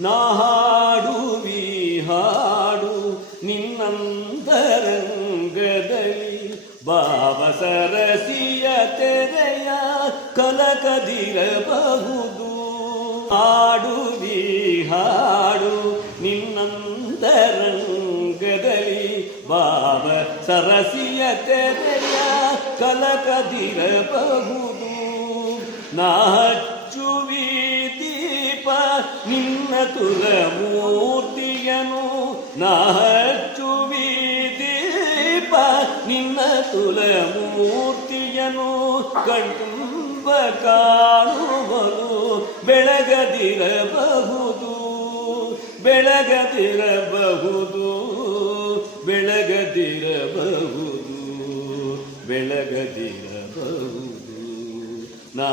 ನಾ ಹಾಡುವಿ ಹಾಡು ನಿನ್ನಂತರಂಗದಲ್ಲಿ ಭಾವ ಸರಸಿಯ ತೆರೆಯ ಕಲಕದಿರಬಹುದು. ಹಾಡುವಿ ಹಾಡು ನಿನ್ನಂತರಂಗದಲ್ಲಿ ಭಾವ ಸರಸಿಯ ತೆರೆಯ ಕಲಕದಿರಬಹುದು. ನಾ ಹಚ್ಚುವಿ ದೀಪ ನಿನ್ನ ತುಲಮೂರ್ತಿಯನು, ನಾ ಹಚ್ಚುವಿ ದೀಪ ನಿನ್ನ ತುಲಮೂರ್ತಿಯನು, ಕಣ್ತುಂಬ ಕಾಣುವನು ಬೆಳಗದಿರಬಹುದು, ಬೆಳಗದಿರಬಹುದು, ಬೆಳಗದಿರಬಹುದು, ಬೆಳಗದಿರಬಹುದು. ನಾ